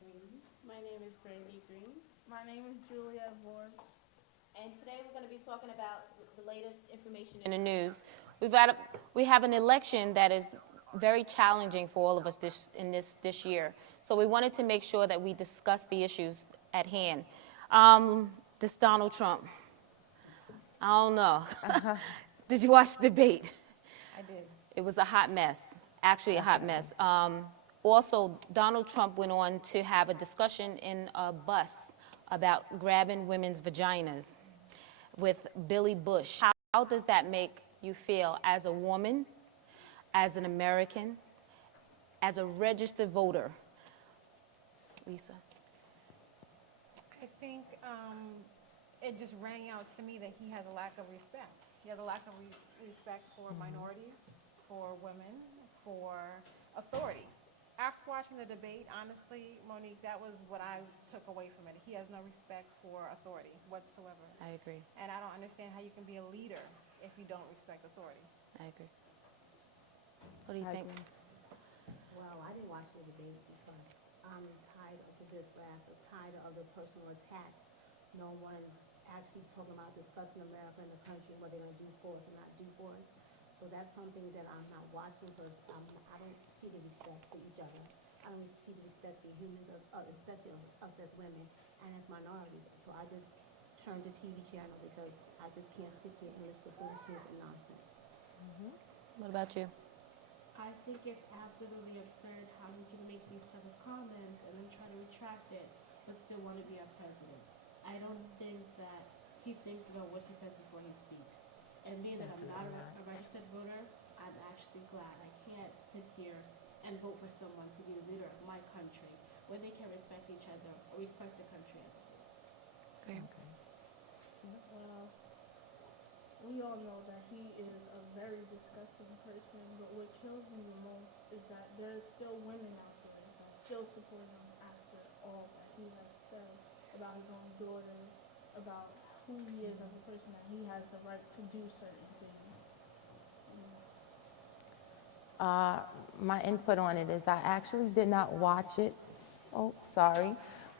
Green. My name is Brandy Green. My name is Julia Ward. And today we're going to be talking about the latest information in the news. We have an election that is very challenging for all of us this year. So we wanted to make sure that we discuss the issues at hand. This Donald Trump. I don't know. Did you watch the debate? I did. It was a hot mess, actually a hot mess. Also, Donald Trump went on to have a discussion in a bus about grabbing women's vaginas with Billy Bush. How does that make you feel as a woman, as an American, as a registered voter? Lisa? I think it just rang out to me that he has a lack of respect. He has a lack of respect for minorities, for women, for authority. After watching the debate, honestly, Monique, that was what I took away from it. He has no respect for authority whatsoever. I agree. And I don't understand how you can be a leader if you don't respect authority. I agree. What do you think? Well, I didn't watch the debate because I'm tired of the riffraff, I'm tired of the personal attacks. No one's actually talking about discussing America and the country, what they're going to do for us and not do for us. So that's something that I'm not watching because I don't see the respect for each other. I don't see the respect for humans, especially us as women and as minorities. So I just turned the TV channel because I just can't sit there and listen to foolishness and nonsense. What about you? I think it's absolutely absurd how he can make these type of comments and then try to retract it, but still want to be our president. I don't think that he thinks about what he says before he speaks. And being that I'm not a registered voter, I'm actually glad. I can't sit here and vote for someone to be the leader of my country where they can respect each other or respect the country as a whole. Well, we all know that he is a very disgusting person, but what kills me the most is that there's still women out there that still support him after all that he has said about his own daughter, about who he is as a person, that he has the right to do certain things. My input on it is I actually did not watch it. Oh, sorry.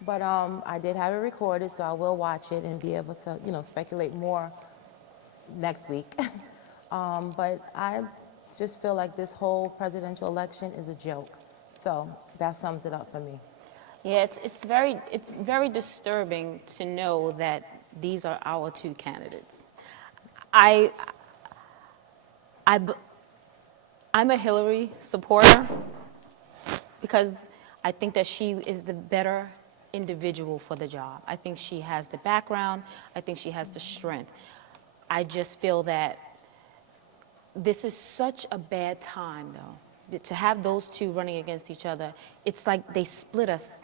But I did have it recorded, so I will watch it and be able to, speculate more next week. But I just feel like this whole presidential election is a joke. So that sums it up for me. Yeah, it's very disturbing to know that these are our two candidates. I'm a Hillary supporter because I think that she is the better individual for the job. I think she has the background. I think she has the strength. I just feel that this is such a bad time, though, to have those two running against each other. It's like they split us.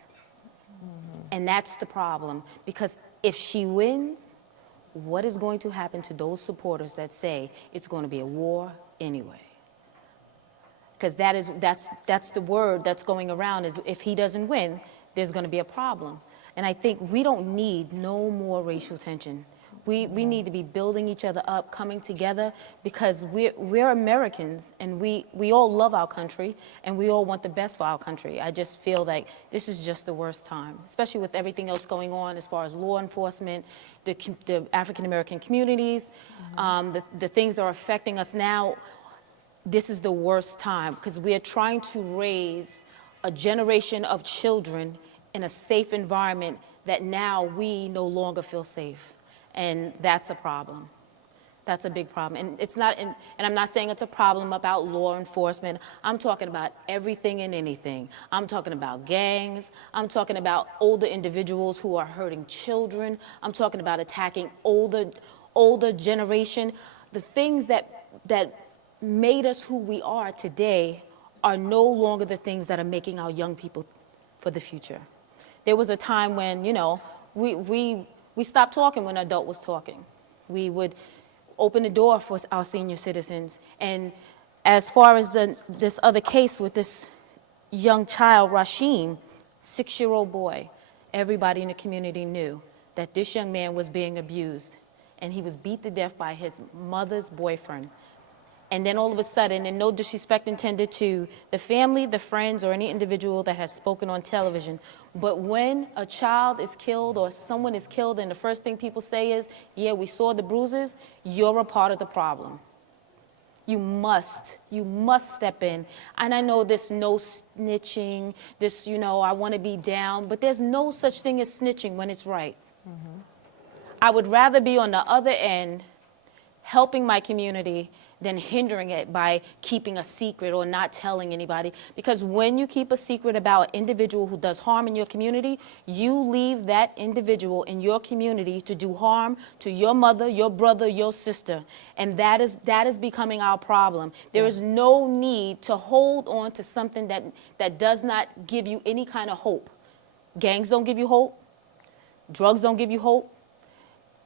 And that's the problem, because if she wins, what is going to happen to those supporters that say it's going to be a war anyway? Because that's the word that's going around, is if he doesn't win, there's going to be a problem. And I think we don't need no more racial tension. We need to be building each other up, coming together, because we're Americans, and we all love our country, and we all want the best for our country. I just feel like this is just the worst time, especially with everything else going on as far as law enforcement, the African-American communities, the things that are affecting us now. This is the worst time, because we are trying to raise a generation of children in a safe environment that now we no longer feel safe. And that's a problem. That's a big problem. And it's not, and I'm not saying it's a problem about law enforcement. I'm talking about everything and anything. I'm talking about gangs. I'm talking about older individuals who are hurting children. I'm talking about attacking older generation. The things that made us who we are today are no longer the things that are making our young people for the future. There was a time when, we stopped talking when an adult was talking. We would open the door for our senior citizens. And as far as this other case with this young child, Rashim, 6-year-old boy, everybody in the community knew that this young man was being abused. And he was beat to death by his mother's boyfriend. And then all of a sudden, and no disrespect intended to the family, the friends, or any individual that has spoken on television, but when a child is killed or someone is killed and the first thing people say is, yeah, we saw the bruises, you're a part of the problem. You must step in. And I know there's no snitching, this, I want to be down, but there's no such thing as snitching when it's right. I would rather be on the other end helping my community than hindering it by keeping a secret or not telling anybody. Because when you keep a secret about an individual who does harm in your community, you leave that individual in your community to do harm to your mother, your brother, your sister. And that is becoming our problem. There is no need to hold on to something that does not give you any kind of hope. Gangs don't give you hope. Drugs don't give you hope.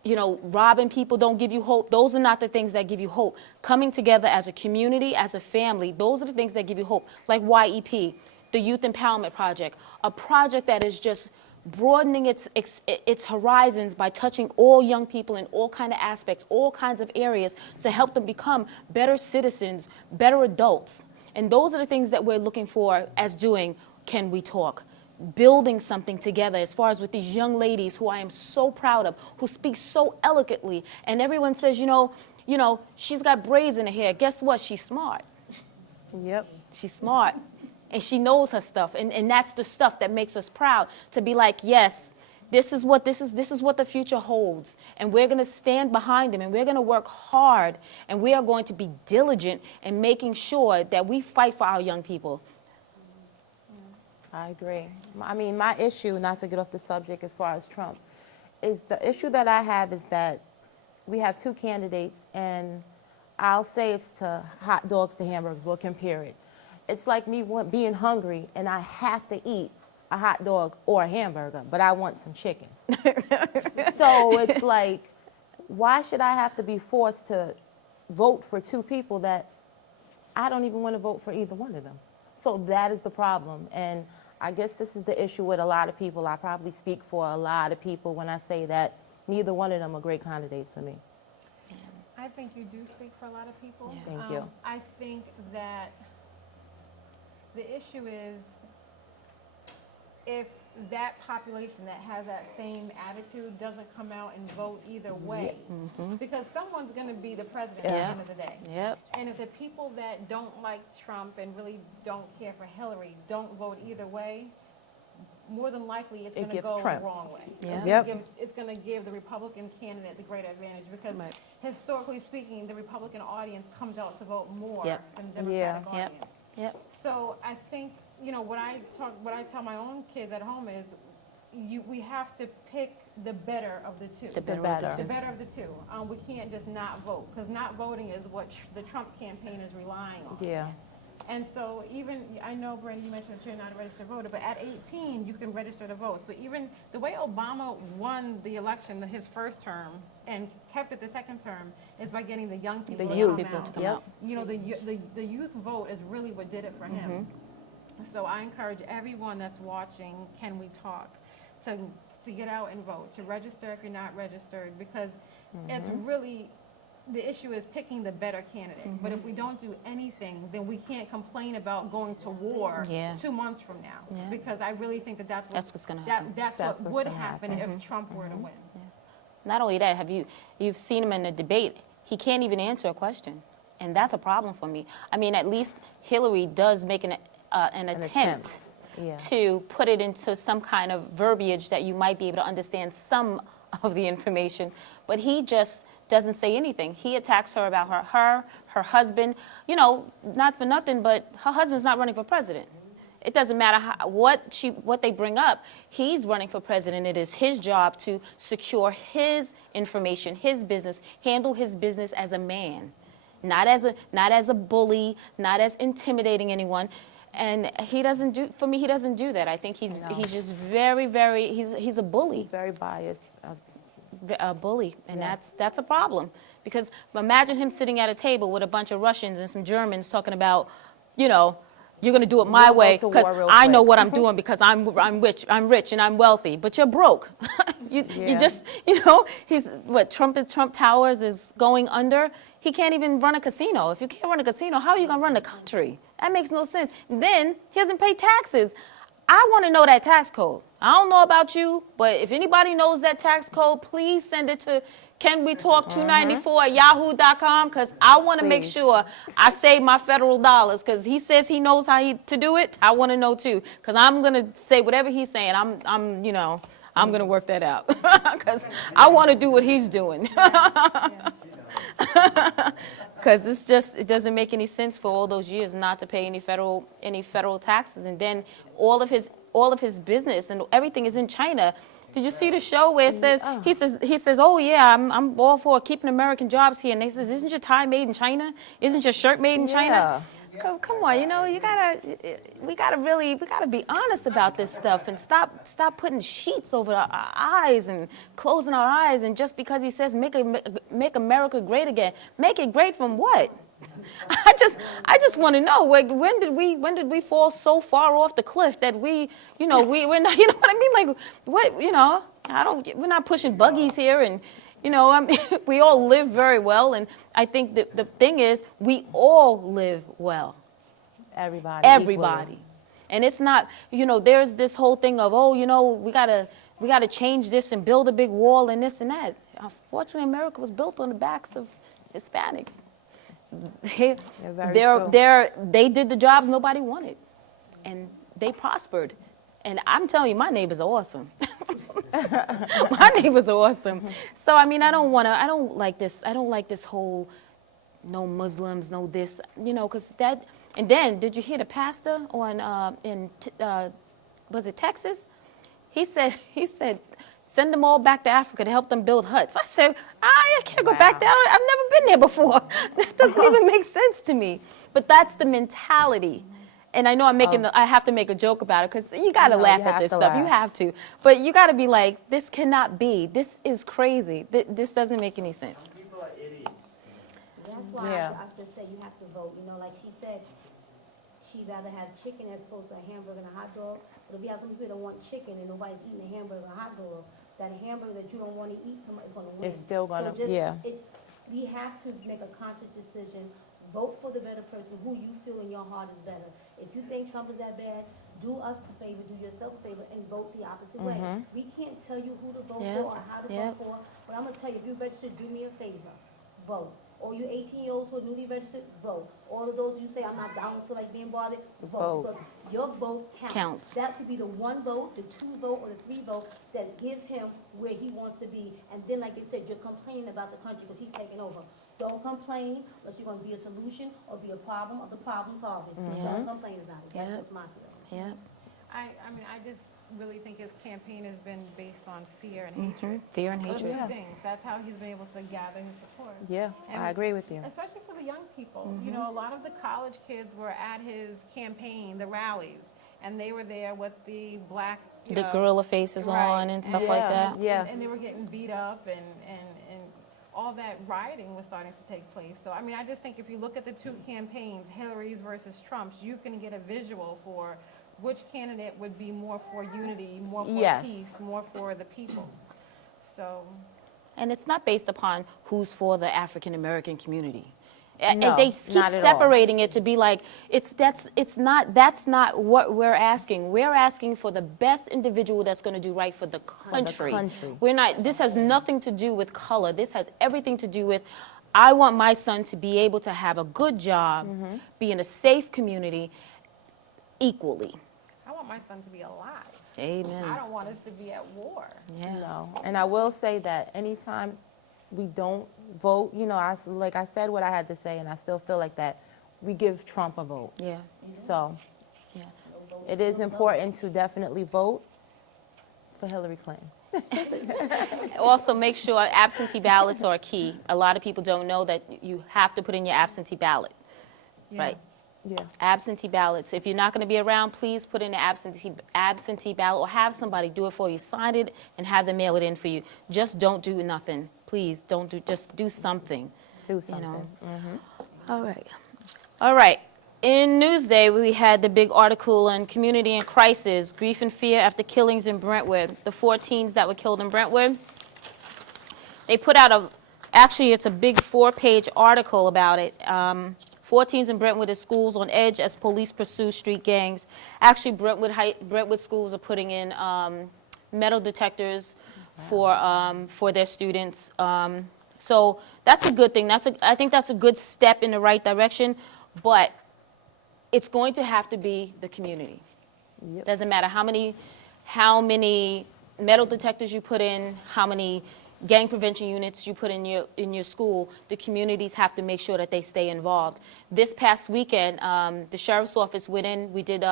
Robbing people don't give you hope. Those are not the things that give you hope. Coming together as a community, as a family, those are the things that give you hope. Like YEP, the Youth Empowerment Project, a project that is just broadening its horizons by touching all young people in all kind of aspects, all kinds of areas to help them become better citizens, better adults. And those are the things that we're looking for as doing Can We Talk? Building something together as far as with these young ladies who I am so proud of, who speak so eloquently. And everyone says, she's got braids in her hair. Guess what? She's smart. Yep. She's smart. And she knows her stuff. And that's the stuff that makes us proud to be like, yes, this is what the future holds. And we're going to stand behind them and we're going to work hard and we are going to be diligent in making sure that we fight for our young people. I agree. I mean, my issue, not to get off the subject as far as Trump, is the issue that I have is that we have two candidates, and I'll say it's to hot dogs to hamburgers. We'll compare it. It's like me being hungry, and I have to eat a hot dog or a hamburger, but I want some chicken. So it's like, why should I have to be forced to vote for two people that I don't even want to vote for either one of them? So that is the problem. And I guess this is the issue with a lot of people. I probably speak for a lot of people when I say that neither one of them are great candidates for me. I think you do speak for a lot of people. Yeah. Thank you. I think that the issue is if that population that has that same attitude doesn't come out and vote either way, because someone's going to be the president at the end of the day. Yep. And if the people that don't like Trump and really don't care for Hillary don't vote either way, more than likely it's going to go Trump. the wrong way. Yeah. It's going to give the Republican candidate the greater advantage because historically speaking, the Republican audience comes out to vote more than the Democratic audience. Yep. So I think, what I tell my own kids at home is we have to pick the better of the two. The better. The better of the two. We can't just not vote, because not voting is what the Trump campaign is relying on. Yeah. And so even, I know, Brandon, you mentioned that you're not a registered voter, but at 18, you can register to vote. So even the way Obama won the election, his first term, and kept it the second term, is by getting the young people The to youth. come People out. to come out. The youth vote is really what did it for him. So I encourage everyone that's watching Can We Talk to get out and vote, to register if you're not registered, because it's really, the issue is picking the better candidate. But if we don't do anything, then we can't complain about going to war 2 months from now. Yeah. Because I really think that's what's gonna happen. That's That's what what's would gonna happen if Trump were to win. Not only that, you've seen him in a debate, he can't even answer a question. And that's a problem for me. I mean, at least Hillary does make an attempt to put it into some kind of verbiage that you might be able to understand some of the information. But he just doesn't say anything. He attacks her about her husband. Not for nothing, but her husband's not running for president. It doesn't matter what they bring up. He's running for president. It is his job to secure his information, his business, handle his business as a man, not as a bully, not as intimidating anyone. And he doesn't do that. I think he's just very, very, he's a bully. He's very biased. A bully, and Yes. that's a problem. Because imagine him sitting at a table with a bunch of Russians and some Germans talking about, you're going to do it my We'll go way to because war real I know quick. what I'm doing because I'm rich and I'm wealthy, but you're broke. You just, Trump Towers is going under. he can't even run a casino. If you can't run a casino, how are you going to run the country? That makes no sense. Then he doesn't pay taxes. I want to know that tax code. I don't know about you, but if anybody knows that tax code, please send it to canwetalk294@yahoo.com, because I want to make Please. sure I save my federal dollars, because he says he knows how to do it. I want to know too, because I'm going to say whatever he's saying. I'm going to work that out, because I want to do what he's doing. Because it doesn't make any sense for all those years not to pay any federal taxes, and then all of his business and everything is in China. Did you see the show where it says he says, oh yeah, I'm all for keeping American jobs here, and they says, isn't your tie made in China? Isn't your shirt made in China? Come on, we gotta be honest about this stuff, and stop putting sheets over our eyes and closing our eyes. And just because he says make America great again, make it great from what? I just want to know, when did we fall so far off the cliff that we're not, what I mean? Like, what, we're not pushing buggies here, and we all live very well, and I think the thing is, we all live well. Everybody. Everybody. And it's not, there's this whole thing of, we gotta change this and build a big wall and this and that. Unfortunately, America was built on the backs of Hispanics. They did the jobs nobody wanted, and they prospered. And I'm telling you, my neighbors are awesome. My neighbors are awesome. So I don't like this whole no Muslims, no this, because that. And then, did you hear the pastor was it Texas? He said, send them all back to Africa to help them build huts. I said, I can't go back there. I've never been there before. That doesn't even make sense to me. But that's the mentality. And I know I have to make a joke about it, because you got to laugh at this stuff. You have to. But you got to be like, this cannot be. This is crazy. This doesn't make any sense. People are idiots. That's why I just say you have to vote. Like she said, she'd rather have chicken as opposed to a hamburger and a hot dog. But if we have some people that want chicken and nobody's eating a hamburger and a hot dog, that hamburger that you don't want to eat, somebody's going to win. It's still going to, We have to make a conscious decision. Vote for the better person, who you feel in your heart is better. If you think Trump is that bad, do us a favor, do yourself a favor, and vote the opposite way. We can't tell you who to vote for or how to vote for, but I'm going to tell you, if you're registered, do me a favor, vote. All you 18-year-olds who are newly registered, vote. All of those you say, I don't feel like being bothered, vote. Because your vote counts. That could be the one vote, the two vote, or the three vote that gives him where he wants to be. And then, like I said, you're complaining about the country because he's taking over. Don't complain unless you're going to be a solution or be a problem or the problem solver. Don't complain about it. That's just my feeling. Yeah. I just really think his campaign has been based on fear and hatred. Fear and Those hatred. two things. That's how he's been able to gather his support. Yeah, And I agree with you. Especially for the young people. A lot of the college kids were at his campaign, the rallies, and they were there with the black, The gorilla faces on and stuff like that. Yeah. And they were getting beat up, and all that rioting was starting to take place. So, I just think if you look at the two campaigns, Hillary's versus Trump's, you can get a visual for which candidate would be more for unity, more for peace, more for the people. So. And it's not based upon who's for the African American community. And No, they keep not at all. separating it to be like that's not what we're asking. We're asking for the best individual that's going to do right for the country. We're not. This has nothing to do with color. This has everything to do with, I want my son to be able to have a good job, be in a safe community, equally. I want my son to be alive. Amen. I don't want us to be at war. Yeah. No. And I will say that anytime we don't vote, like I said what I had to say, and I still feel like that, we give Trump a vote. Yeah. So Yeah. it is important to definitely vote for Hillary Clinton. Also, make sure absentee ballots are key. A lot of people don't know that you have to put in your absentee ballot, right? Yeah. Absentee ballots. If you're not going to be around, please put in an absentee ballot, or have somebody do it for you. Sign it and have them mail it in for you. Just don't do nothing. Please don't do. Just do something. Do something. All right. All right. In Newsday, we had the big article on community in crisis, grief and fear after killings in Brentwood. The 4 teens that were killed in Brentwood. They put out Actually, it's a big 4-page article about it. 14s in Brentwood as schools on edge as police pursue street gangs. Actually, Brentwood schools are putting in metal detectors for their students. So that's a good thing. I think that's a good step in the right direction, but it's going to have to be the community. Yep. Doesn't matter how many metal detectors you put in, how many gang prevention units you put in your school. The communities have to make sure that they stay involved. This past weekend, the sheriff's office went in. We did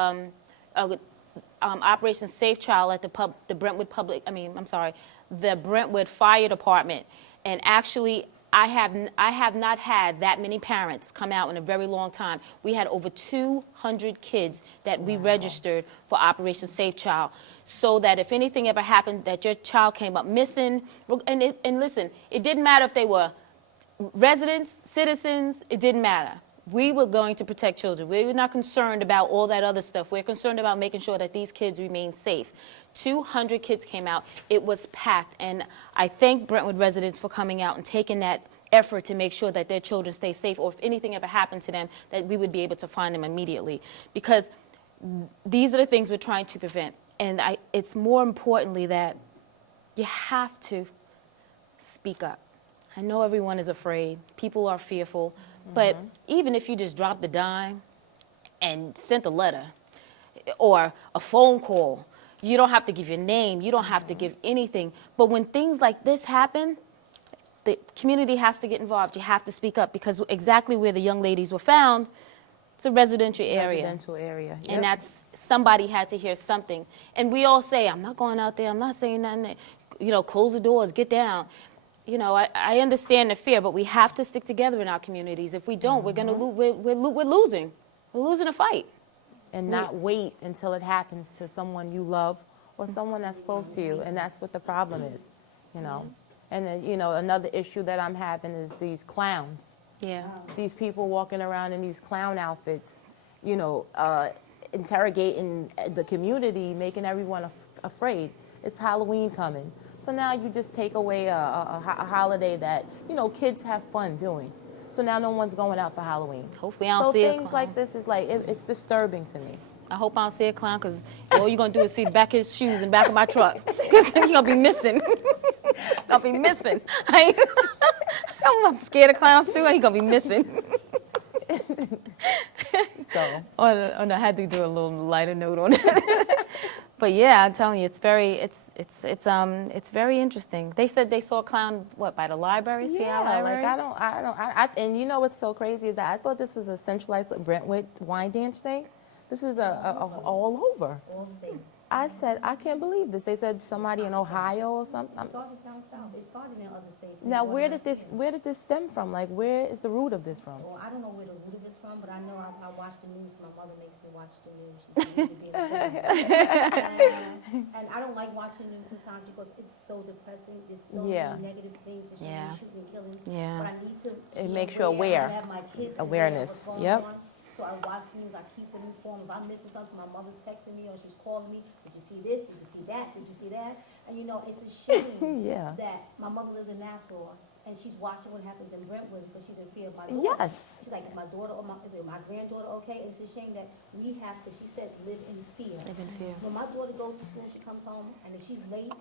Operation Safe Child at the Brentwood the Brentwood Fire Department, and actually. I have not had that many parents come out in a very long time. We had over 200 kids that we registered for Operation Safe Child, so that if anything ever happened, that your child came up missing, and listen, it didn't matter if they were residents, citizens, it didn't matter. We were going to protect children. We were not concerned about all that other stuff. We're concerned about making sure that these kids remain safe. 200 kids came out. It was packed. And I thank Brentwood residents for coming out and taking that effort to make sure that their children stay safe, or if anything ever happened to them, that we would be able to find them immediately. Because these are the things we're trying to prevent. And it's more importantly that you have to speak up. I know everyone is afraid. People are fearful. But even if you just dropped the dime and sent a letter or a phone call, you don't have to give your name. You don't have to give anything. But when things like this happen, the community has to get involved. You have to speak up, because exactly where the young ladies were found, it's a residential area. Residential area. Yep. And that's, somebody had to hear something. And we all say, I'm not going out there, I'm not saying nothing, close the doors, get down. I understand the fear, but we have to stick together in our communities. If we don't, we're gonna we're losing. We're losing a fight. And not wait until it happens to someone you love or someone that's close to you, and that's what the problem is, And then, another issue that I'm having is these clowns. Yeah. These people walking around in these clown outfits, interrogating the community, making everyone afraid. It's Halloween coming. So now you just take away a holiday that, kids have fun doing. So now no one's going out for Halloween. Hopefully I don't see a So things clown. like this is it's disturbing to me. I hope I don't see a clown, because all you're going to do is see the back of his shoes in the back of my truck. Because he's going to be missing. Going to be missing. I'm scared of clowns too, and he's going to be missing. So. Oh, no, I had to do a little lighter note on it. But yeah, I'm telling you, it's very interesting. They said they saw a clown, by the library, Yeah, library? and what's so crazy is that I thought this was a centralized Brentwood wine dance thing. This is all over. All states. I said, I can't believe this. They said somebody in Ohio or something. It started down south. It started in other states. Now, where did this stem from? Like, where is the root of this from? Well, I don't know where the root of it's from, but I know I watch the news. My mother makes me watch the news. She says me being and I don't like watching the news sometimes because it's so depressing. There's so Yeah. many negative things. There's so Yeah. many shooting and killing. Yeah. But I need to It be makes you aware. I have my kids Awareness. aware of what's Yep. going on. So I watch the news, I keep them informed. If I'm missing something, my mother's texting me or she's calling me, did you see this? Did you see that? Did you see that? And it's a shame Yeah. that my mother lives in Nassau and she's watching what happens in Brentwood because she's in fear of my daughter. Yes. She's like, is my daughter or is my granddaughter okay? And it's a shame that we have to, she said, live in fear. Live in fear. When my daughter goes to school, she comes home, and if she's late,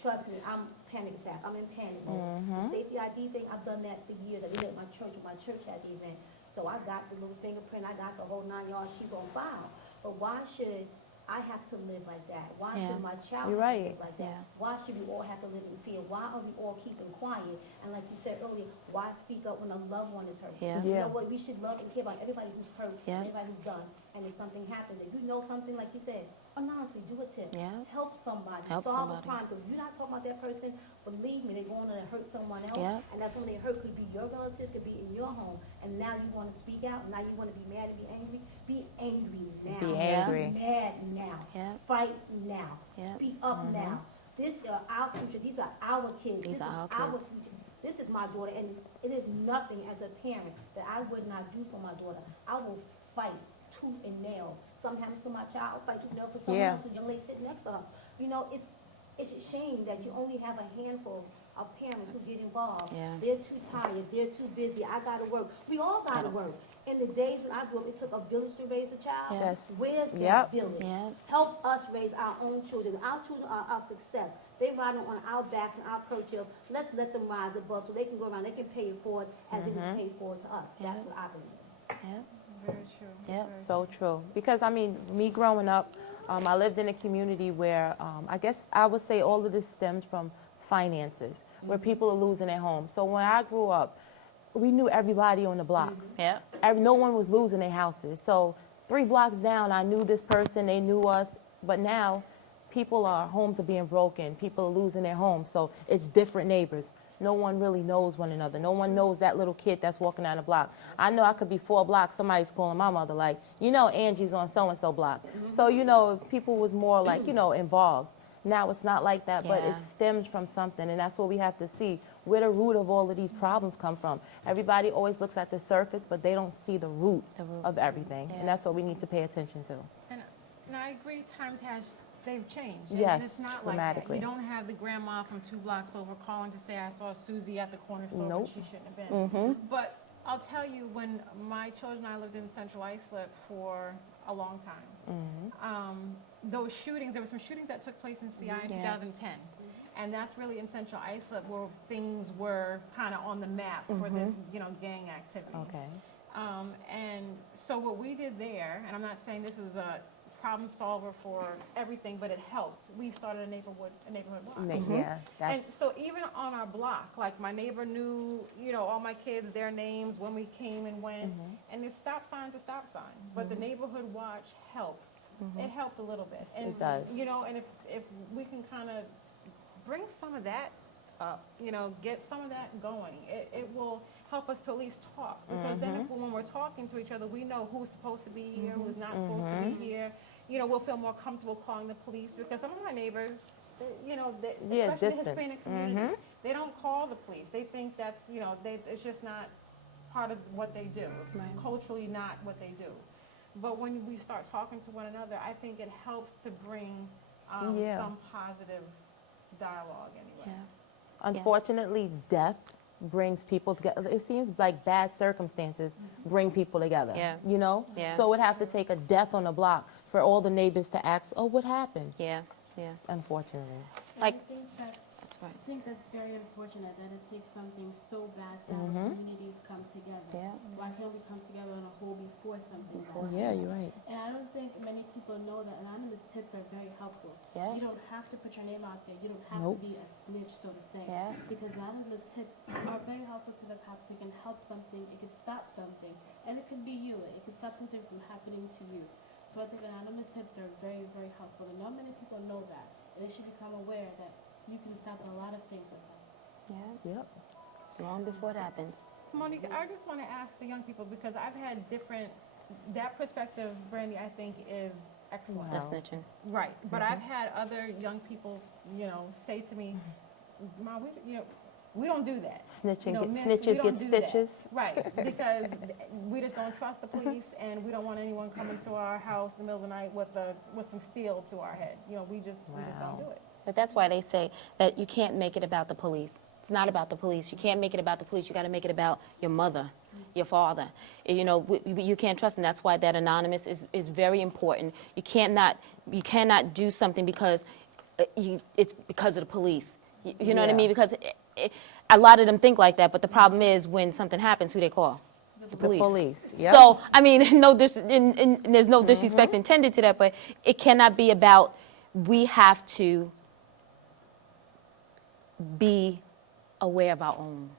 trust me, I'm panic attack. I'm in panic mode. The safety ID thing, I've done that for years. I did it at my church when my church had the event. So I got the little fingerprint, I got the whole 9 yards, she's on file. But why should I have to live like that? Why Yeah. should my child You're have to right. live like that? Yeah. Why should we all have to live in fear? Why are we all keeping quiet? And like you said earlier, why speak up when a loved one is hurt? Yeah. You Yeah. know what? We should love and care about everybody who's hurt, Yeah. everybody who's done. And if something happens, if you know something, like you said, anonymously, do a tip. Yeah. Help somebody. Help solve somebody. a crime. Because you're not talking about that person, believe me, they're going to hurt someone else. Yeah. And that someone they hurt could be your relative, could be in your home. And now you want to speak out, now you want to be mad and be angry. Be angry now. Be angry. Be mad now. Yeah. Fight now. Yeah. Speak up now. This is our future. These are our kids. These this are is our our kids. future. This is my daughter, and it is nothing as a parent that I would not do for my daughter. I will fight tooth and nail. Something happens to my child, fight tooth and nail for someone Yeah. else, the young lady sitting next to her. It's a shame that you only have a handful of parents who get involved. Yeah. They're too tired, they're too busy, I gotta work. We all gotta Gotta- work. In the days when I grew up, it took a village to raise a child. Yes. Where's that Yep. village? Yeah. Help us raise our own children. Our children are our success. They riding on our backs and our coattails. Let's let them rise above so they can go around, they can pay it forward as it was paid forward to us. That's Yeah. what I believe. Yeah. Very true. Yeah. Very So true. Because, I mean, me growing up, I lived in a community where I guess I would say all of this stems from finances, where people are losing their homes. So when I grew up, we knew everybody on the blocks. Yeah. No one was losing their houses. So 3 blocks down, I knew this person, they knew us. But now, homes are being broken. People are losing their homes. So it's different neighbors. No one really knows one another. No one knows that little kid that's walking down the block. I know I could be 4 blocks, somebody's calling my mother like, Angie's on so-and-so block. So, people was more like, involved. Now it's not like that, but Yeah. it stems from something, and that's what we have to see, where the root of all of these problems come from. Everybody always looks at the surface, but they don't see the root, The root. of everything, Yeah. and that's what we need to pay attention to. And I agree, they've changed. And Yes, it's not like that. dramatically. You don't have the grandma from 2 blocks over calling to say, I saw Susie at the corner store when Nope. she shouldn't have been. But I'll tell you, when my children and I lived in Central Islip for a long time, those shootings, there were some shootings that took place in CI in Yeah. 2010. And that's really in Central Islip where things were kind of on the map for this, gang activity. Okay. And so what we did there, and I'm not saying this is a problem solver for everything, but it helped. We started a neighborhood watch. Yeah, that's, And so even on our block, like my neighbor knew, all my kids, their names, when we came and went, and it's stop sign to stop sign. But the neighborhood watch helps. It helped a little bit. And, It does. And if we can kind of bring some of that up, get some of that going, it will help us to at least talk. Because then when we're talking to each other, we know who's supposed to be here, who's not supposed to be here. We'll feel more comfortable calling the police, because some of my neighbors, Yeah, especially the distant. Hispanic community, they don't call the police. They think that's, it's just not part of what they do. It's Right. culturally not what they do. But when we start talking to one another, I think it helps to bring Yeah. some positive dialogue anyway. Yeah. unfortunately, death brings people together. It seems like bad circumstances bring people together. Yeah. Yeah. So it would have to take a death on the block for all the neighbors to ask, oh, what happened? Yeah. Yeah. Unfortunately. Like- I That's right. think that's very unfortunate that it takes something so bad to have a community come together. Yeah. Why can't we come together on a whole before something bad? Yeah, you're right. And I don't think many people know that anonymous tips are very helpful. Yeah. You don't have to put your name out there. You don't have Nope. to be a snitch, so to say. Yeah. Because anonymous tips are very helpful to the cops. They can help something. It could stop something. And it could be you. It could stop something from happening to you. So I think anonymous tips are very, very helpful. And not many people know that. And they should become aware that you can stop a lot of things with them. Yeah. Yep. Long before it happens. Monique, I just want to ask the young people, because I've had that perspective, Brandy, I think is excellent. The Wow. snitching. Right, but I've had other young people, say to me, Mom, we don't do that. Snitching, Miss, snitches we get don't do that." stitches. Right, because we just don't trust the police, and we don't want anyone coming to our house in the middle of the night with some steel to our head. We just don't do it. But that's why they say that you can't make it about the police. It's not about the police. You can't make it about the police. You got to make it about your mother, your father. You can't trust them. That's why that anonymous is very important. You cannot do something because it's because of the police. You know what I Yeah. mean? Because a lot of them think like that. But the problem is when something happens, who they call? The police. police, yep. So I mean, and there's no disrespect intended to that, but it cannot be about. We have to be aware of our own.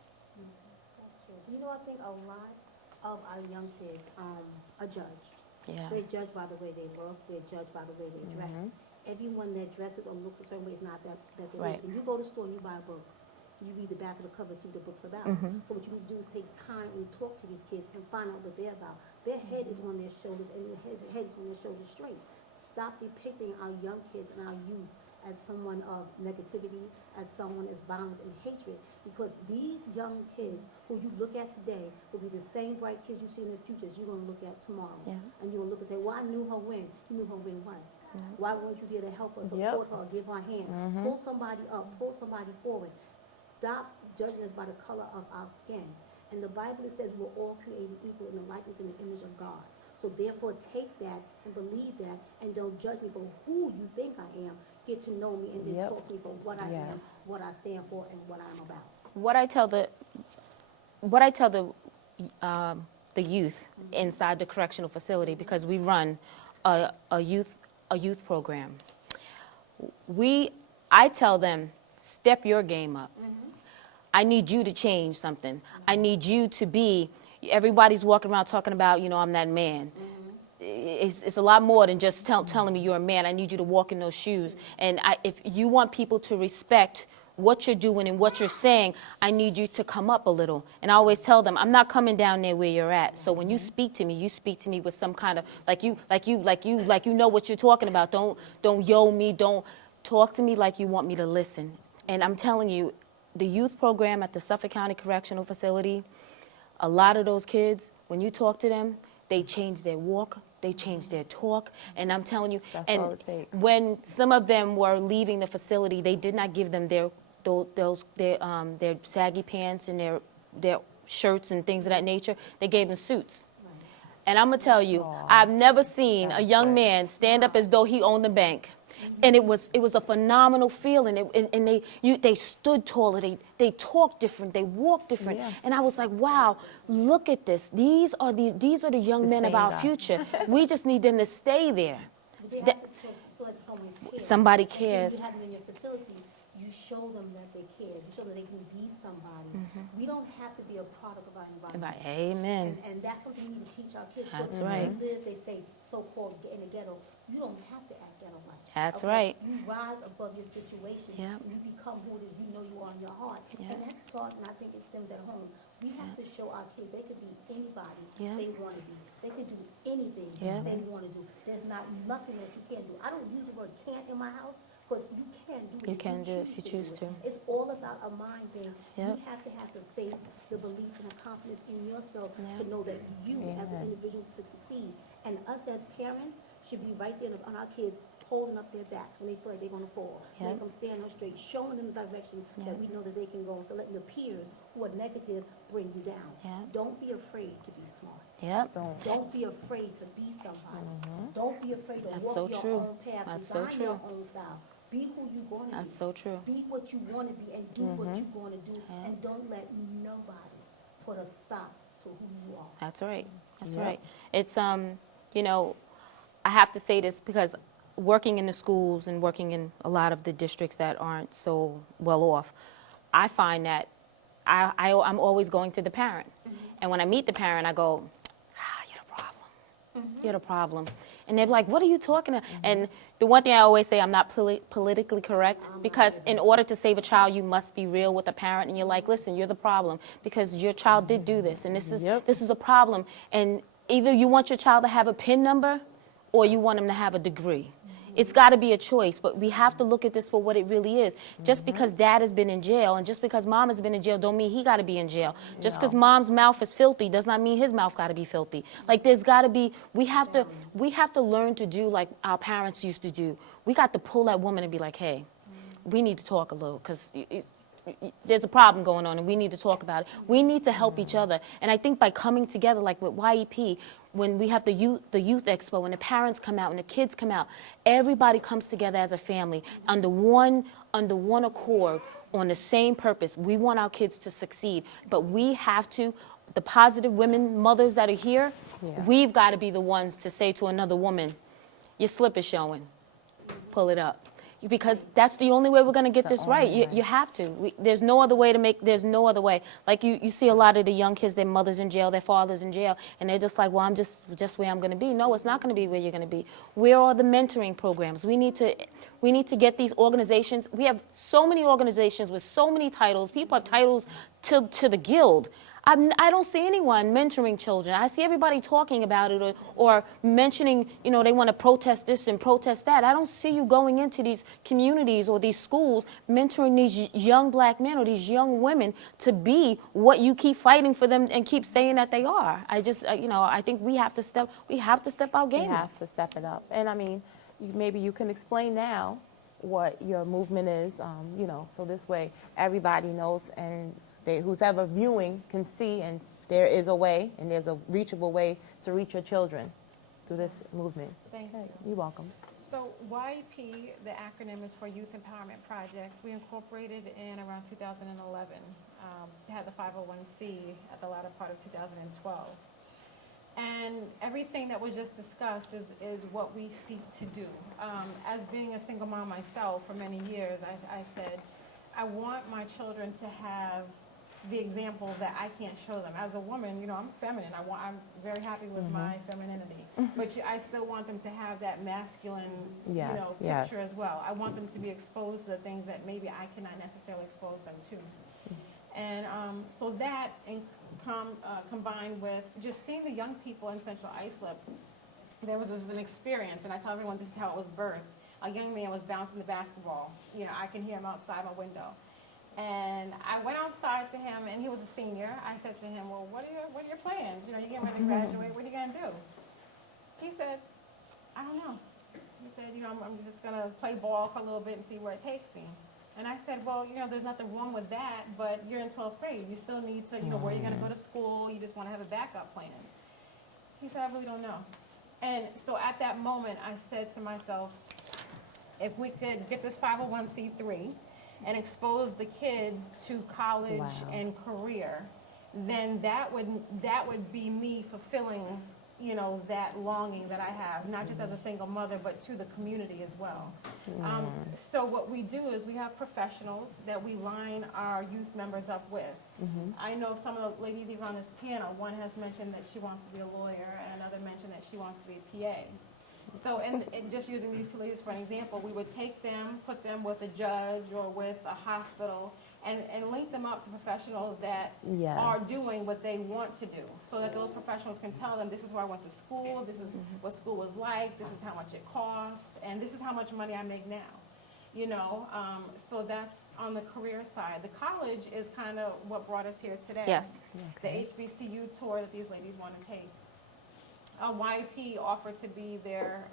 That's true. I think a lot of our young kids are judged. Yeah. They're judged by the way they look. They're judged by the way they dress. Everyone that dresses or looks a certain way is not that they Right. is. When you go to the store and you buy a book, you read the back of the cover, see what the book's about. So what you need to do is take time and talk to these kids and find out what they're about. Their head is on their shoulders and their head is on their shoulders straight. Stop depicting our young kids and our youth as someone of negativity, as someone as violence and hatred, because these young kids who you look at today will be the same bright kids you see in the future as you're going to look at tomorrow. Yeah. And you're going to look and say, well, I knew her when. You knew her when what? Why weren't you there to help her, Yep. support her, give her a hand? Pull somebody up, pull somebody forward. stop judging us by the color of our skin. And the Bible says we're all created equal in the likeness and the image of God. So therefore, take that and believe that, and don't judge me for who you think I am. Get to know me and then Yep. talk to me for what I am, Yes. what I stand for, and what I'm about. What I tell the youth inside the correctional facility, because we run a youth program. I tell them, step your game up. I need you to change something. I need you to be. Everybody's walking around talking about, I'm that man. It's a lot more than just telling me you're a man. I need you to walk in those shoes. And if you want people to respect what you're doing and what you're saying, I need you to come up a little. And I always tell them, I'm not coming down there where you're at. So when you speak to me with some kind of like you know what you're talking about. Don't yo me. Don't talk to me like you want me to listen. And I'm telling you, the youth program at the Suffolk County Correctional Facility, a lot of those kids, when you talk to them, they change their walk, they change their talk, and I'm telling you, That's and all it takes. when some of them were leaving the facility, they did not give them their saggy pants and their shirts and things of that nature. They gave them suits. And I'm gonna tell you, I've never seen a young man stand up as though he owned the bank. And it was a phenomenal feeling. And they stood taller. They talked different. They walked different. Yeah. And I was like, wow, look at this. These are the young The men of same our guy. future. We just need them to stay there. But they That- have to feel like someone cares. Somebody And see, cares. you have them in your facility, you show them that they care. You show them they can be somebody. We don't have to be a product of our environment. Amen. And that's something we need to teach our kids. That's Because when right. they live, they say, so-called in the ghetto, you don't have to act ghetto-like. That's Okay? right. You rise above your situation. Yep. You become who it is you know you are in your heart. Yep. And that starts, and I think it stems at home. We have to show our kids they could be anybody Yep. they want to be. They could do anything Yep. they want to do. There's not nothing that you can't do. I don't use the word can't in my house because you can do it. You if can do it if you choose it. to. It's all about a mind thing. Yep. You have to have the faith, the belief, and the confidence in yourself Yep. to know that you, as an Amen. individual, succeed. And us as parents should be right there on our kids, holding up their backs when they feel like they're going to fall. When Yep. they come stand up straight, showing them the direction that Yep. we know that they can go. So letting the peers who are negative bring you down. Yep. Don't be afraid to be smart. Yep. Don't be afraid to be somebody. Don't be afraid to That's walk so your true. own path, That's so design your true. own style. Be who you're going to be. That's so true. Be what you want to be and do what you're going to do. Yeah. And don't let nobody put a stop to who you are. That's right. That's Yep. right. It's I have to say this because working in the schools and working in a lot of the districts that aren't so well off, I find that I'm always going to the parent. And when I meet the parent, I go, you're the problem. You're the problem. And they're like, what are you talking about? And the one thing I always say, I'm not politically correct, because in order to save a child, you must be real with the parent. And you're like, listen, you're the problem because your child did do this. And this is a problem. And either you want your child to have a PIN number or you want them to have a degree. It's got to be a choice, but we have to look at this for what it really is. Just because dad has been in jail and just because mom has been in jail don't mean he got to be in jail. Just because mom's mouth is filthy does not mean his mouth got to be filthy. Like there's got to be, we have to learn to do like our parents used to do. We got to pull that woman and be like, hey, we need to talk a little because there's a problem going on and we need to talk about it. We need to help each other. And I think by coming together, like with YEP, when we have the youth expo, when the parents come out and the kids come out, everybody comes together as a family under one accord on the same purpose. We want our kids to succeed, but we have to, the positive women, mothers that are here, we've got to be the ones to say to another woman, your slip is showing, pull it up. Because that's the only way we're going to get this right. You have to. There's no other way to make, there's no other way. Like you see a lot of the young kids, their mother's in jail, their father's in jail, and they're just like, well, I'm just where I'm going to be. No, it's not going to be where you're going to be. Where are the mentoring programs? We need to get these organizations. We have so many organizations with so many titles. People have titles to the guild. I don't see anyone mentoring children. I see everybody talking about it or mentioning, they want to protest this and protest that. I don't see you going into these communities or these schools mentoring these young black men or these young women to be what you keep fighting for them and keep saying that they are. I think we have to step our game We up. have to step it up. And I mean, maybe you can explain now what your movement is, you know, so this way everybody knows, and who's ever viewing can see, and there is a way, and there's a reachable way to reach your children through this movement. Thank you. You're welcome. So YEP, the acronym is for Youth Empowerment Project. We incorporated in around 2011. Had the 501c at the latter part of 2012. And everything that was just discussed is what we seek to do. As being a single mom myself for many years, I said, I want my children to have the example that I can't show them. As a woman, you know, I'm feminine. I'm very happy with my femininity. But I still want them to have that masculine, Yes, picture yes. as well. I want them to be exposed to the things that maybe I cannot necessarily expose them to. And so that combined with just seeing the young people in Central Islip, there was an experience, and I tell everyone this is how it was birthed. A young man was bouncing the basketball. You know, I can hear him outside my window. And I went outside to him, and he was a senior. I said to him, well, what are your plans? You know, you're getting ready to graduate. What are you going to do? He said, I don't know. He said, you know, I'm just going to play ball for a little bit and see where it takes me. And I said, well, you know, there's nothing wrong with that, but you're in 12th grade. You still need to, you know, where you're going to go to school. You just want to have a backup plan. He said, I really don't know. And so at that moment, I said to myself, if we could get this 501c3 and expose the kids to college Wow. and career, then that would be me fulfilling, you know, that longing that I have, not just as a single mother, but to the community as well. So what we do is we have professionals that we line our youth members up with. I know some of the ladies even on this panel, one has mentioned that she wants to be a lawyer, and another mentioned that she wants to be a PA. So in just using these two ladies for an example, we would take them, put them with a judge or with a hospital, and link them up to professionals that Yes. are doing what they want to do, so that those professionals can tell them, this is where I went to school, this is what school was like, this is how much it cost, and this is how much money I make now. You know, so that's on the career side. The college is kind of what brought us here today. Yes. The HBCU tour that these ladies want to take. YP offered to be their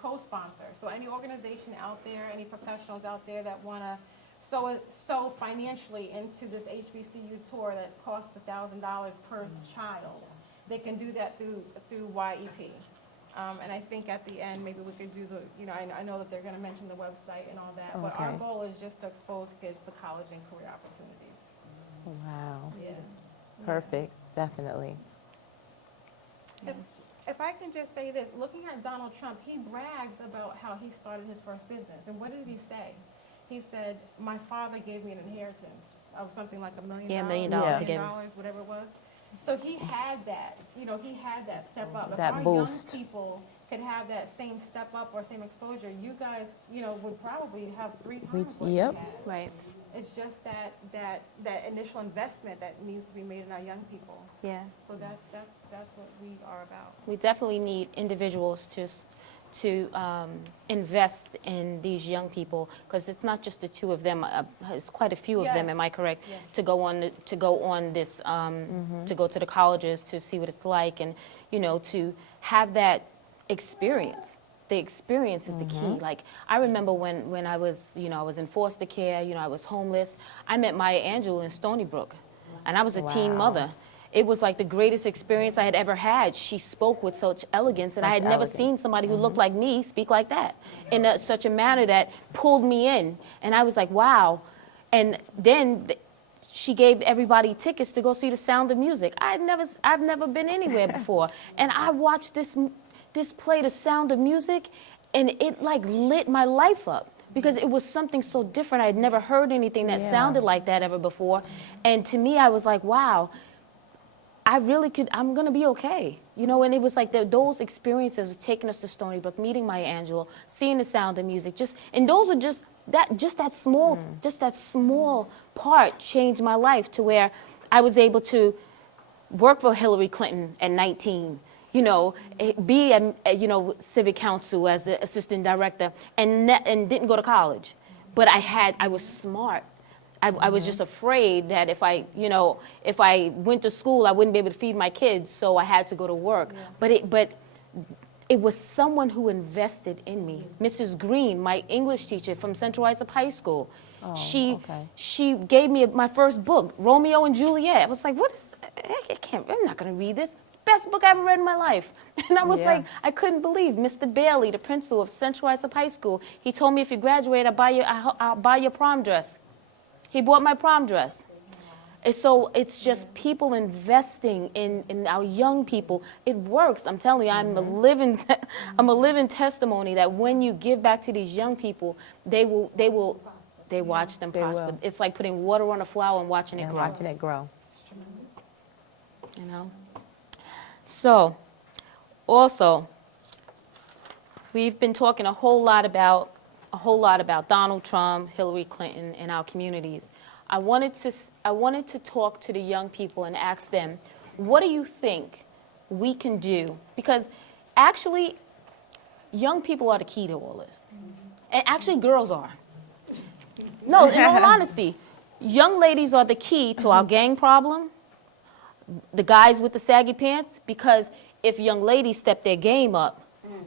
co-sponsor. So any organization out there, any professionals out there that want to sow financially into this HBCU tour that costs $1,000 per child, they can do that through YEP. And I think at the end, maybe we could do I know that they're going to mention the website and all that, but our Okay. goal is just to expose kids to college and career opportunities. Wow. Yeah. Perfect. Definitely. If I can just say this, looking at Donald Trump, he brags about how he started his first business. And what did he say? He said, my father gave me an inheritance of something like $1 million. Yeah, $1 million Yeah. he gave him. Whatever it was. So he had that, he had that step up. That if our boost. young people could have that same step up or same exposure, you guys, would probably have 3 times what Yep. we had. Right. It's just that initial investment that needs to be made in our young people. Yeah. So that's what we are about. We definitely need individuals to invest in these young people, because it's not just the two of them. It's quite a few of them. Am I Yes. correct? Yes. To go on this to go to the colleges to see what it's like, and to have that experience. The experience is the key. Like, I remember when I was I was in foster care. I was homeless. I met Maya Angelou in Stony Brook, and I was a teen Wow. mother. It was like the greatest experience I had ever had. She spoke with such elegance, and I had never seen somebody who looked like me speak like that in such a manner that pulled me in. And I was like, wow. And then she gave everybody tickets to go see The Sound of Music. I've never been anywhere before, and I watched this play, The Sound of Music, and it like lit my life up. Because it was something so different. I had never heard anything that sounded like that ever before. And to me, I was like, wow, I'm going to be okay. And it was like those experiences with taking us to Stony Brook, meeting Maya Angelou, seeing The Sound of Music, and those were just that small part changed my life to where I was able to work for Hillary Clinton at 19, be at civic council as the assistant director, and didn't go to college. But I was smart. I was just afraid that if I went to school, I wouldn't be able to feed my kids, so I had to go to work. Yeah. But it was someone who invested in me. Mrs. Green, my English teacher from Central Islip High School, okay. she gave me my first book, Romeo and Juliet. I was like, what is, I'm not going to read this. Best book I ever read in my life. And I was Yeah. like, I couldn't believe Mr. Bailey, the principal of Central Islip High School, he told me if you graduate, I'll buy your prom dress. He bought my prom dress. And so it's just people investing in our young people. It works. I'm telling you, I'm a living testimony that when you give back to these young people, they watch them They prosper. will. It's like putting water on a flower and watching it And grow. watching it grow. It's tremendous. You know. So, also, we've been talking a whole lot about Donald Trump, Hillary Clinton, and our communities. I wanted to talk to the young people and ask them, what do you think we can do? Because actually, young people are the key to all this. And actually, girls are. No, in all honesty, young ladies are the key to our gang problem, the guys with the saggy pants, because if young ladies step their game up,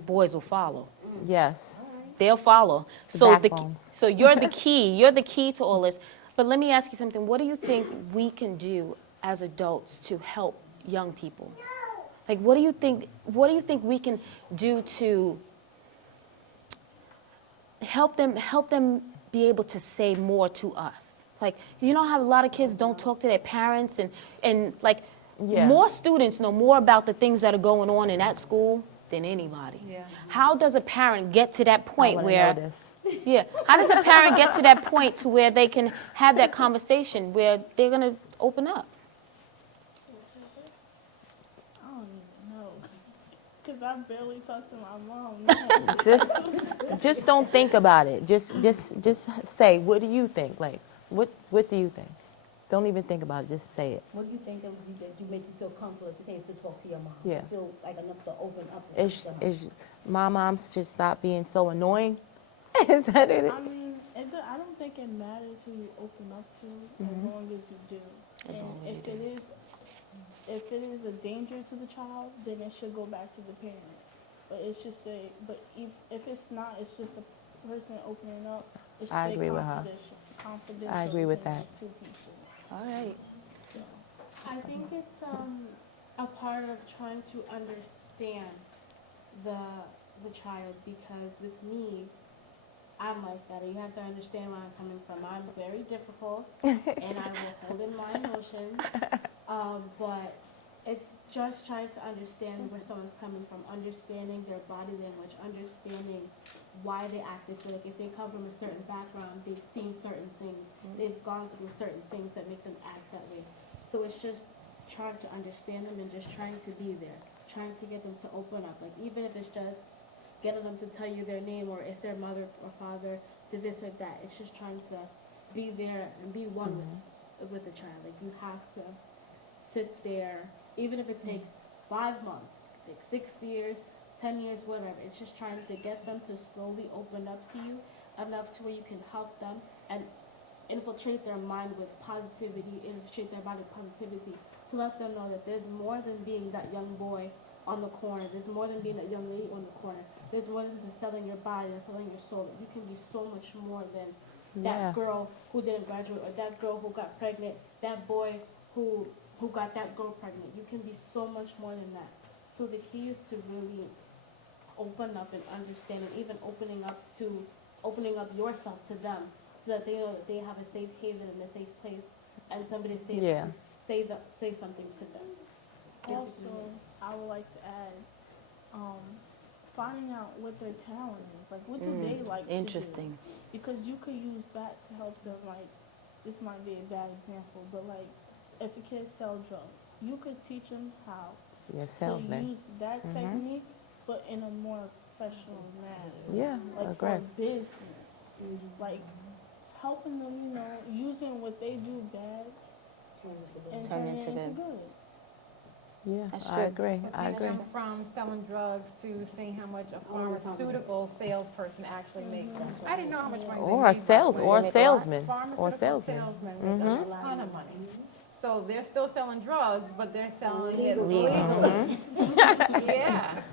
boys will follow. Yes. They'll follow. backbones. So you're the key. You're the key to all this. But let me ask you something. What do you think we can do as adults to help young people? Like, what do you think we can do to help them be able to say more to us? Like, you know how a lot of kids don't talk to their parents and like, Yeah. more students know more about the things that are going on in that school than anybody. Yeah. How does a parent get to that I point wanna where know this. yeah. How does a parent get to that point to where they can have that conversation where they're going to open up? I don't even know. Because I barely talk to my mom. Just don't think about it. Just say, what do you think? Like, what do you think? Don't even think about it. Just say it. What do you think that would make you feel comfortable to say is to talk to your mom? Yeah. To feel like enough to open up to speak to her? My mom should stop being so annoying. Is that it? I mean, I don't think it matters who you open up to as long as you do. As long And as you if it is a danger to the child, then it should go back to the parent. But it's just if it's not, it's just the person opening up. It should I stay agree with her. confidential I agree with between that. those two people. All right. So. I think it's a part of trying to understand the child, because with me, I'm like that. You have to understand where I'm coming from. I'm very difficult, and I will hold in my emotions. But it's just trying to understand where someone's coming from, understanding their body language, understanding why they act this way. Like if they come from a certain background, they've seen certain things, they've gone through certain things that make them act that way. So it's just trying to understand them and just trying to be there, trying to get them to open up. Like even if it's just getting them to tell you their name, or if their mother or father did this or that. It's just trying to be there and be one with the child. Like you have to sit there, even if it takes 5 months, it takes 6 years, 10 years, whatever. It's just trying to get them to slowly open up to you enough to where you can help them and infiltrate their mind with positivity, infiltrate their body with positivity, to let them know that there's more than being that young boy on the corner. There's more than being that young lady on the corner. There's more than just selling your body and selling your soul. You can be so much more than that Yeah. girl who didn't graduate, or that girl who got pregnant, that boy who got that girl pregnant. You can be so much more than that. So the key is to really open up and understand, and even opening up yourself to them, so that they know that they have a safe haven and a safe place, and somebody safe Yeah. to say something to them. Also, I would like to add, finding out what their talent is. Like, what do they like to do? Interesting. Because you could use that to help them. Like, this might be a bad example, but like, if a kid sells drugs, you could teach them how Yeah, to salesman. use that technique, but in a more professional manner. Yeah, Like agree. for business, like helping them, using what they do bad and Turn turning it into into good. good. Yeah, That's I true. agree. I Taking agree. them from selling drugs to seeing how much a pharmaceutical salesperson actually makes. I didn't know how much money they Or a made, by the sales, way. or a salesman, or Pharmaceutical salesman. salesmen make a ton of money. So they're still selling drugs, but they're selling it legally. Yeah.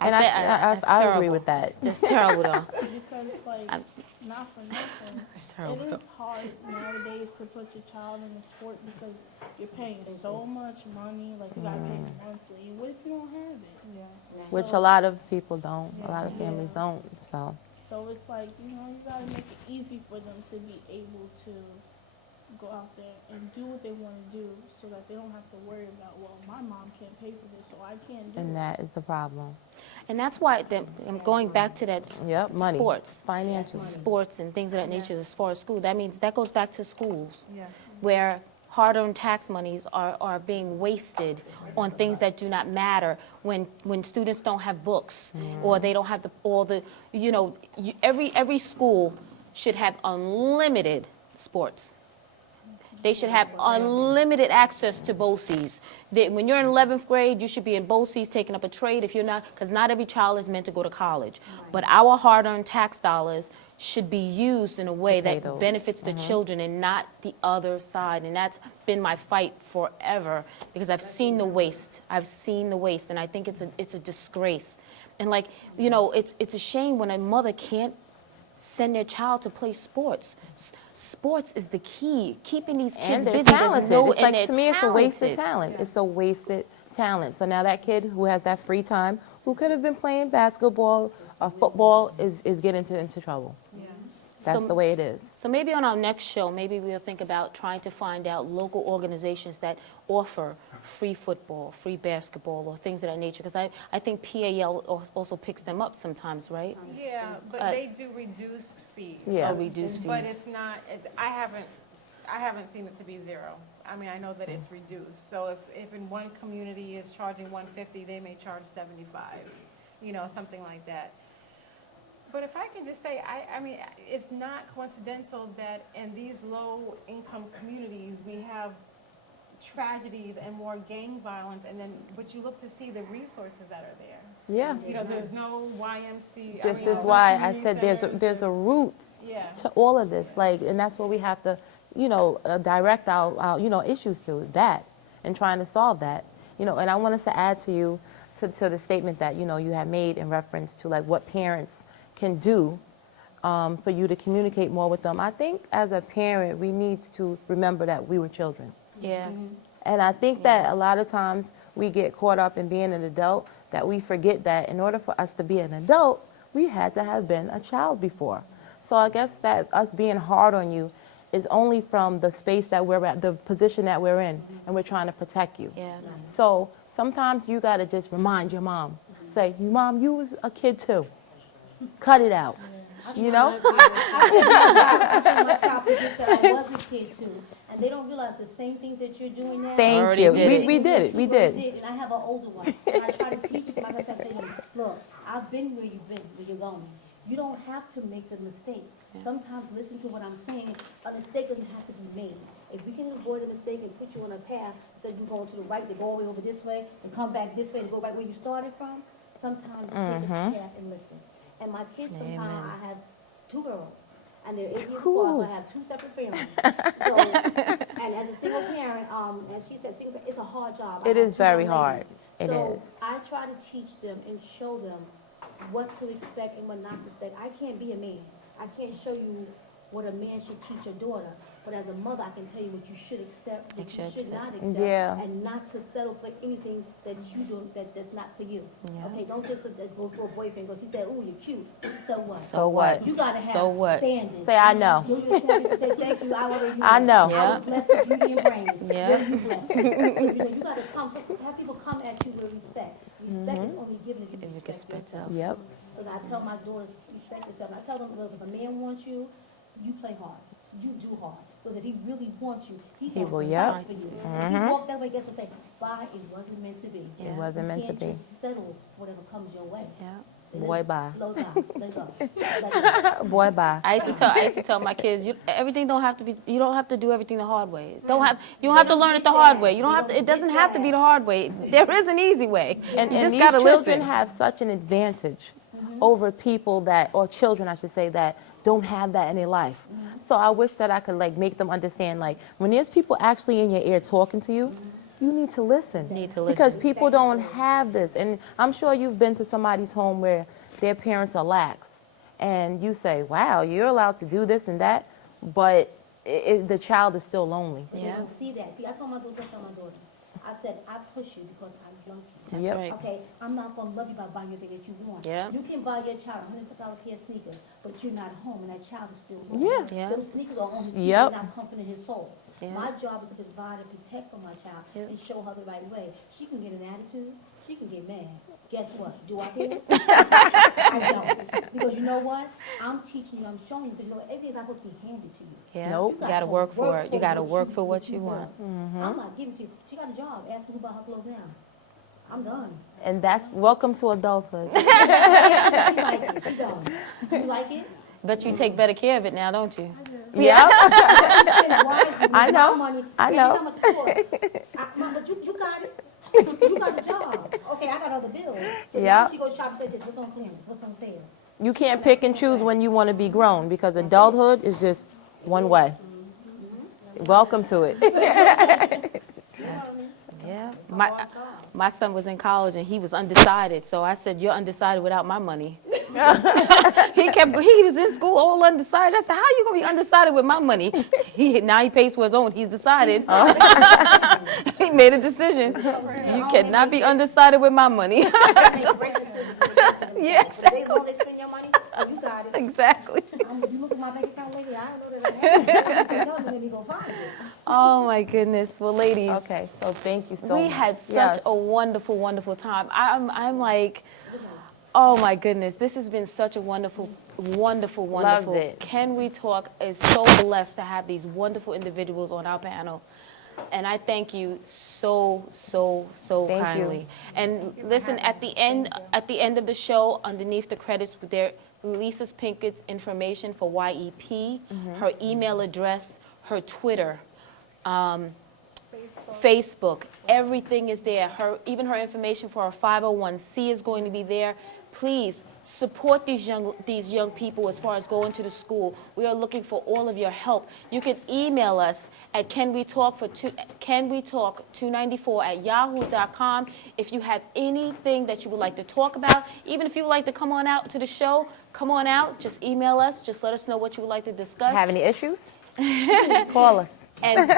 And That's I agree terrible. with that. That's terrible, though. Because like, I'm- not for nothing, It's terrible. it is hard nowadays to put your child in a sport because you're paying so much money, like you gotta pay monthly. What if you don't have it? Yeah. Which a lot of people don't, a lot of Yeah. families don't, so. So it's like, you gotta make it easy for them to be able to go out there and do what they wanna do so that they don't have to worry about, well, my mom can't pay for this, so I can't do And it. that is the problem. And that's why I'm going back to that Yep, money. sports. Financially. Sports and things of that nature as far as school. That means that goes back to schools Yeah. where hard-earned tax monies are being wasted on things that do not matter when students don't have books or they don't have every school should have unlimited sports. They should have unlimited access to BOCES. When you're in 11th grade, you should be in BOCES taking up a trade if you're not, because not every child is meant to go to college. But our hard-earned tax dollars should be used in a way pay that those. benefits the children and not the other side. And that's been my fight forever because I've seen the waste. I've seen the waste, and I think it's a disgrace. And it's a shame when a mother can't send their child to play sports. Sports is the key. Keeping these kids And they're busy. talented. It's like, to me, it's a wasted talented. talent. It's a wasted talent. So now that kid who has that free time, who could have been playing basketball or football, is getting into trouble. Yeah. That's So- the way it is. So maybe on our next show, maybe we'll think about trying to find out local organizations that offer free football, free basketball, or things of that nature. Because I think PAL also picks them up sometimes, right? Yeah, but Uh, they do reduce fees. Yeah. Or reduce But fees. it's not, I haven't seen it to be zero. I mean, I know that it's reduced. So if in one community is charging 150, they may charge 75, something like that. But if I can just say, I mean, it's not coincidental that in these low-income communities, we have tragedies and more gang violence, but you look to see the resources that are there. Yeah. There's no YMCA. This is why I said there's a root Yeah. to all of this, and that's what we have to, direct our issues to, that, and trying to solve that, and I wanted to add to you, to the statement that, you have made in reference to, like, what parents can do for you to communicate more with them. I think as a parent, we need to remember that we were children. Yeah. And I think that a lot of times we get caught up in being an adult, that we forget that in order for us to be an adult, we had to have been a child before. So I guess that us being hard on you is only from the space that we're at, the position that we're in, and we're trying to protect you. Yeah. So sometimes you got to just remind your mom. Say, Mom, you was a kid too. Cut it out. You know? My child predicted that I was a kid too, and they don't realize the same things that you're doing now. Thank Already you. did it. We did it. We did. And I have an older one. And I try to teach them. I say to them, look, I've been where you've been, where you're going. You don't have to make the mistakes. Sometimes listen to what I'm saying. A mistake doesn't have to be made. If we can avoid a mistake and put you on a path, so you're going to the right, to go all the way over this way, to come back this way, to go back where you started from, sometimes take a path and listen. And my kids, sometimes I have 2 girls, and they're 8 years apart, so I have 2 separate families. So, and as a single parent, as she said, it's a hard job. I It have is 2 very young hard. ladies. It So is. I try to teach them and show them what to expect and what not to expect. I can't be a man. I can't show you what a man should teach a daughter. But as a mother, I can tell you what you should accept, what you should not accept, Yeah. and not to settle for anything that you do that's not for you. Yeah. Okay, don't just go for a boyfriend because he said, "Oh, you're cute." So what? So what? You gotta have So what? standards. Say, I know. Do your standards. Say thank you. I already know. I know. Yeah. I was blessed with beauty and brains. Yeah. What are you blessed with? You gotta have people come at you with respect. Respect is only given if you If you respect respect yourself. Yep. So I tell my daughters, respect yourself. I tell them, look, if a man wants you, you play hard. You do hard. Because if he really wants you, he He will, fight yep. for you. If he walk that way, guess what? Say, bye, it wasn't meant to be. It wasn't meant to be. You can't just settle whatever comes your way. Yeah. Boy, bye. Slow down. Let go. Let go. Boy, bye. I used to tell my kids, everything don't have to be. You don't have to do everything the hard way. You don't have to learn it the hard way. You don't have to. It doesn't have to be the hard way. There is an easy way. And You just these gotta children listen. have such an advantage over people or children, I should say, that don't have that in their life. So I wish that I could, like, make them understand, like, when there's people actually in your ear talking to you, you need to listen. Need to Because listen. people don't have this. And I'm sure you've been to somebody's home where their parents are lax. And you say, wow, you're allowed to do this and that, but the child is still lonely. But Yeah. they don't see that. See, that's what my daughter told my daughter. I said, I push you because I love you. That's Yep. right. Okay, I'm not gonna love you by buying everything that you want. Yeah. You can buy your child a $150 pair of sneakers, but you're not home and that child is still home. Yeah. Yeah. Those sneakers are on his feet, Yep. they're not comforting his soul. Yeah. My job is to provide and protect for my child Yep. and show her the right way. She can get an attitude, she can get mad. Guess what? Do I care? I don't. Because you know what? I'm teaching you, I'm showing you, because you know everything's not supposed to be handed to you. Yeah. Nope. You got to work for it. You got to work for what you want. I'm not giving to you. She got a job. Ask her who bought her clothes now. I'm done. And that's welcome to adulthood. She like it. She done. You like it? But you take better care of it now, don't you? Yeah. Spend wisely with I know. my money. I Every know. time I support. Mom, but you got it. You got a job. Okay, I got other bills. So Yeah. now she goes shop at this. What's on clearance? What's on sale? You can't pick and choose when you want to be grown because adulthood is just one way. Welcome to it. Yeah. My son was in college and he was undecided. So I said, "You're undecided without my money." He was in school all undecided. I said, "How you gonna be undecided with my money?" Now he pays for his own. He's decided. He made a decision. You cannot be undecided with my money. Make great decisions. Yeah, They don't they spend your money. Oh, you got it. Exactly. You look at my bank account lately. I don't know that I have it. I can tell you when you go find it. Oh my goodness. Well, ladies, Okay, so thank you so much. we had such Yes. a wonderful, wonderful time. I'm like, oh my goodness, this has been such a wonderful, wonderful, wonderful. it. Can We Talk is so blessed to have these wonderful individuals on our panel. And I thank you so Thank you. kindly. And listen, at the end of the show, underneath the credits, there Lisa Pinkett's information for YEP, her email address, her Twitter, Facebook, everything is there. Even her information for her 501c is going to be there. Please support these young people as far as going to the school. We are looking for all of your help. You can email us at canwetalk294@yahoo.com if you have anything that you would like to talk about. Even if you would like to come on out to the show, come on out. Just email us. Just let us know what you would like to discuss. Have any issues? Call us. And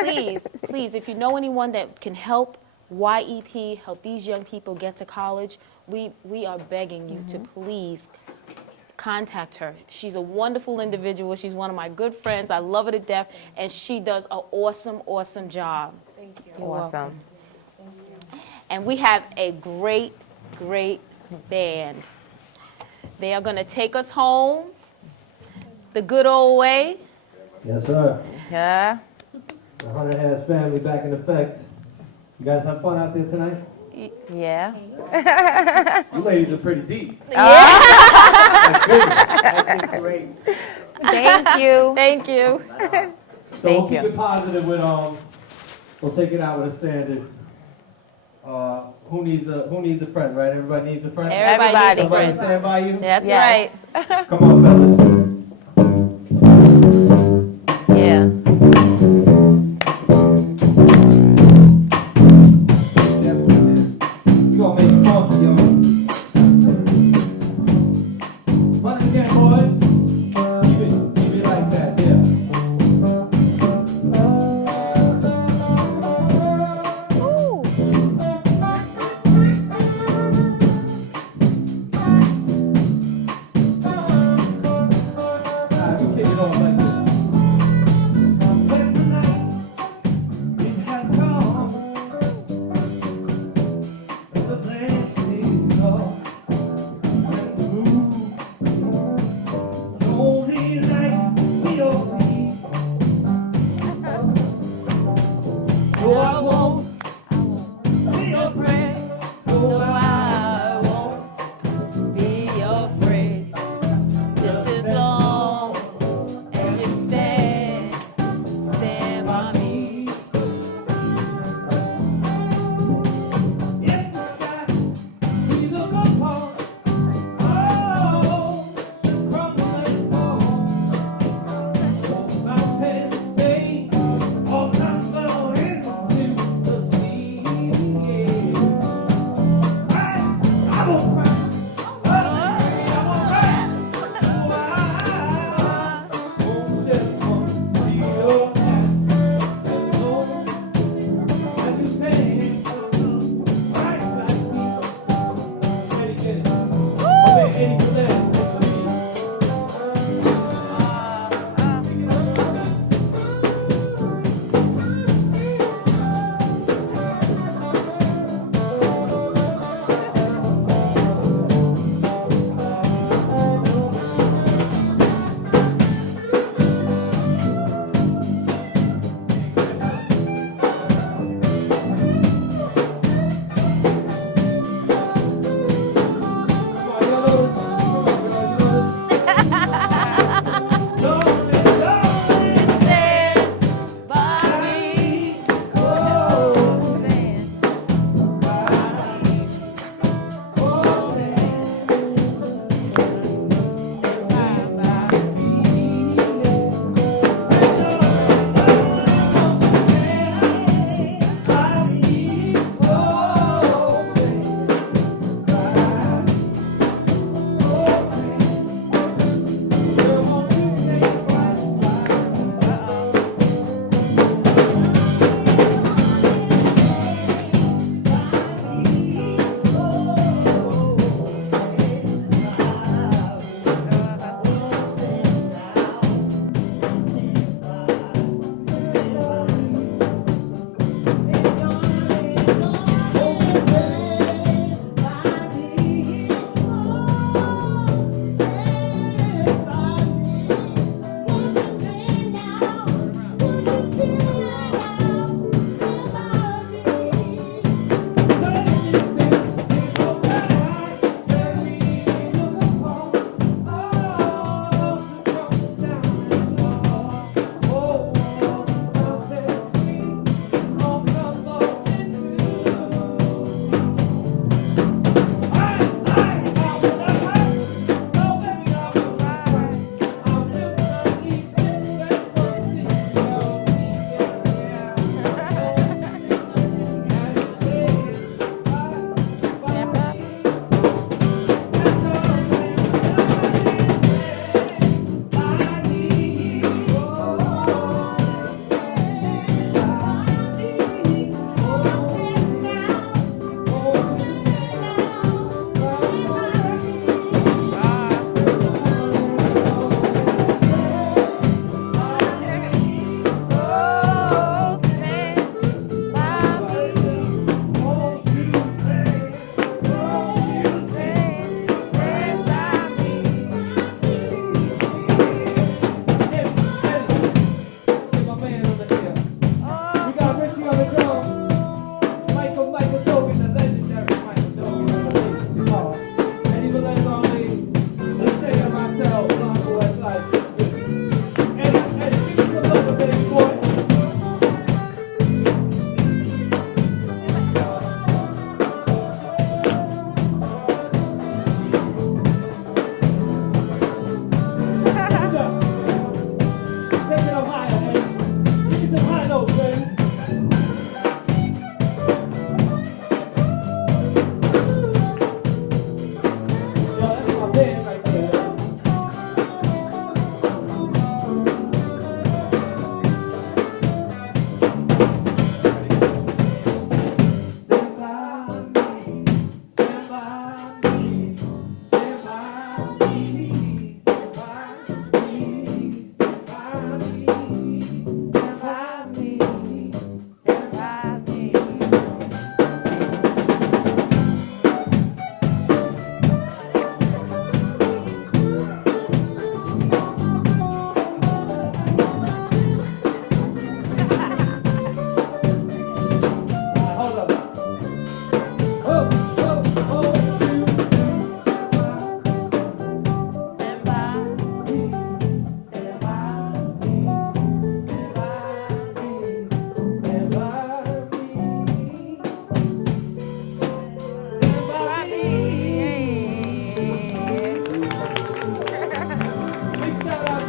please, if you know anyone that can help YEP, help these young people get to college, we are begging you to please contact her. She's a wonderful individual. She's one of my good friends. I love her to death, and she does an awesome job. Thank you. You're welcome. Awesome. And we have a great band. They are going to take us home the good old way. Yes, sir. Yeah. The Hunter Harris family back in effect. You guys have fun out there tonight? Yeah. You ladies are pretty deep. That's good. That's great. Thank you. Thank you. So we'll Thank keep you. it positive with we'll take it out with a standard. Who needs a friend, right? Everybody needs a friend. Everybody needs a Somebody friend. stand by you. That's Yes. right. Come on, fellas. Yeah. We gonna make it fun for y'all. Run it again, boys. Keep it like that, yeah. Alright, we kick it off like this. When the night it has come, the blessings the lonely night we all see. No, I won't be afraid. No, I won't Be afraid. Just as long as you stand by me. in the sky. We look upon all should crumble and fall. All mountains fade, all tumble into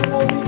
Only